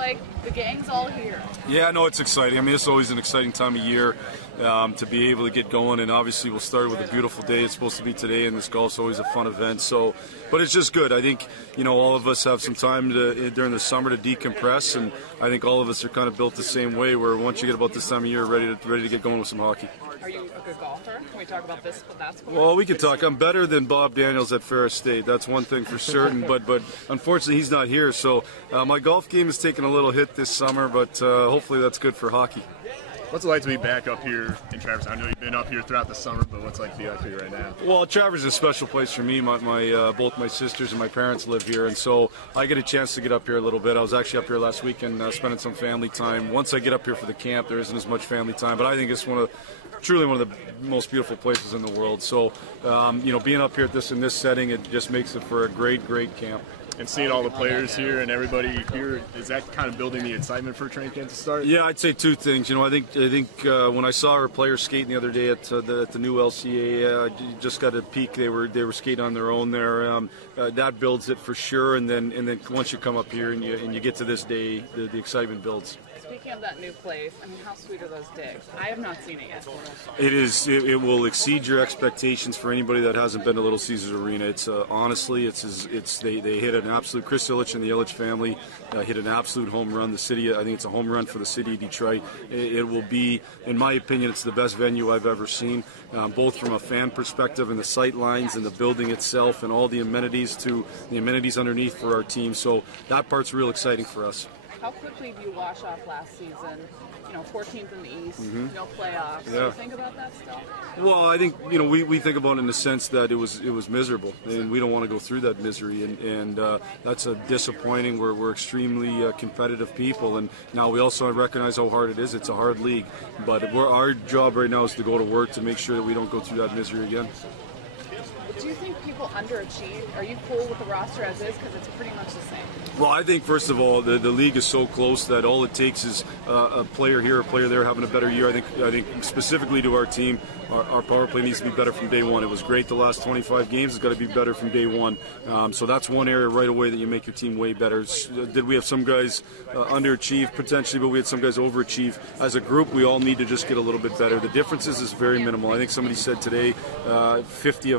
like the gang's all here. Yeah, no, it's exciting. I mean, it's always an exciting time of year to be able to get going, and obviously we'll start with a beautiful day. It's supposed to be today, and this golf's always a fun event. So, but it's just good. I think, you know, all of us have some time during the summer to decompress, and I think all of us are kind of built the same way, where once you get about this time of year, ready to get going with some hockey. Are you a good golfer? Can we talk about this? That's well, we can talk. I'm better than Bob Daniels at Ferris State. That's one thing for certain. but unfortunately, he's not here. So my golf game has taken a little hit this summer, but hopefully that's good for hockey. What's it like to be back up here in Traverse? I know you've been up here throughout the summer, but what's it like to be up here right now? Well, Traverse is a special place for me. Both my sisters and my parents live here, and so I get a chance to get up here a little bit. I was actually up here last weekend spending some family time. Once I get up here for the camp, there isn't as much family time, but I think it's truly one of the most beautiful places in the world. So, you know, being up here in this setting, it just makes it for a great camp. And seeing all the players here and everybody here, is that kind of building the excitement for training camp to start? Yeah, I'd say two things. You know, I think when I saw our players skating the other day at the new LCA, just got a peek. They were skating on their own there. That builds it for sure. And then once you come up here and you get to this day, the excitement builds. Speaking of that new place, I mean, how sweet are those digs? I have not seen it yet. It is. It will exceed your expectations for anybody that hasn't been to Little Caesars Arena. It's honestly, they hit an absolute. Chris Illich and the Illich family hit an absolute home run. The city, I think it's a home run for the city of Detroit. It will be, in my opinion, it's the best venue I've ever seen, both from a fan perspective and the sight lines and the building itself and all the amenities underneath for our team. So that part's real exciting for us. How quickly do you wash off last season? You know, 14th in the East, no playoffs. Yeah. Do you think about that still? Well, I think, you know, we think about it in the sense that it was miserable, and we don't want to go through that misery, and that's a disappointing. We're extremely competitive people, and now we also recognize how hard it is. It's a hard league, but our job right now is to go to work to make sure that we don't go through that misery again. Do you think people underachieve? Are you cool with the roster as is? Because it's pretty much the same. Well, I think, first of all, the league is so close that all it takes is a player here, a player there having a better year. I think specifically to our team, our power play needs to be better from day one. It was great the last 25 games. It's got to be better from day one. So that's one area right away that you make your team way better. Did we have some guys underachieve potentially, but we had some guys overachieve? As a group, we all need to just get a little bit better. The differences is very minimal. I think somebody said today 50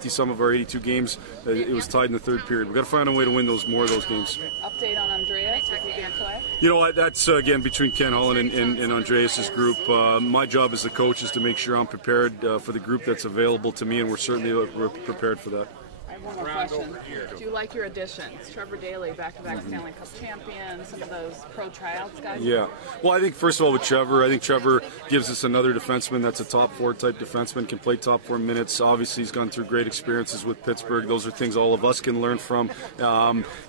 some of our 82 games, it was tied in the third period. We've got to find a way to win more of those games. Update on Andreas? Is he going to play? You know, that's, again, between Ken Holland and Andreas' group. My job as a coach is to make sure I'm prepared for the group that's available to me, and we're prepared for that. I have one more question. Do you like your additions? Trevor Daley, back-to-back Stanley Cup champion, some of those pro tryouts guys? Yeah. Well, I think, first of all, with Trevor, I think Trevor gives us another defenseman that's a top four type defenseman, can play top four minutes. Obviously, he's gone through great experiences with Pittsburgh. Those are things all of us can learn from.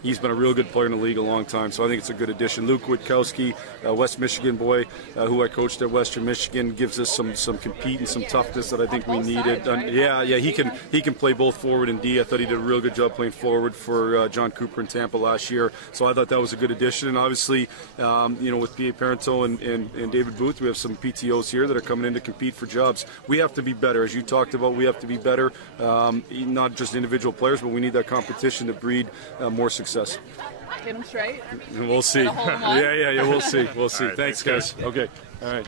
He's been a real good player in the league a long time, so I think it's a good addition. Luke Witkowski, West Michigan boy, who I coached at Western Michigan, gives us some compete and some toughness that I think we needed. He can play both forward and D. I thought he did a real good job playing forward for John Cooper in Tampa last year, so I thought that was a good addition. And obviously, you know, with P.A. Parento and David Booth, we have some PTOs here that are coming in to compete for jobs. We have to be better, as you talked about. We have to be better, not just individual players, but we need that competition to breed more success. Hit him straight. We'll see. Yeah, we'll see. We'll see. Right, thanks, guys. Okay. All right.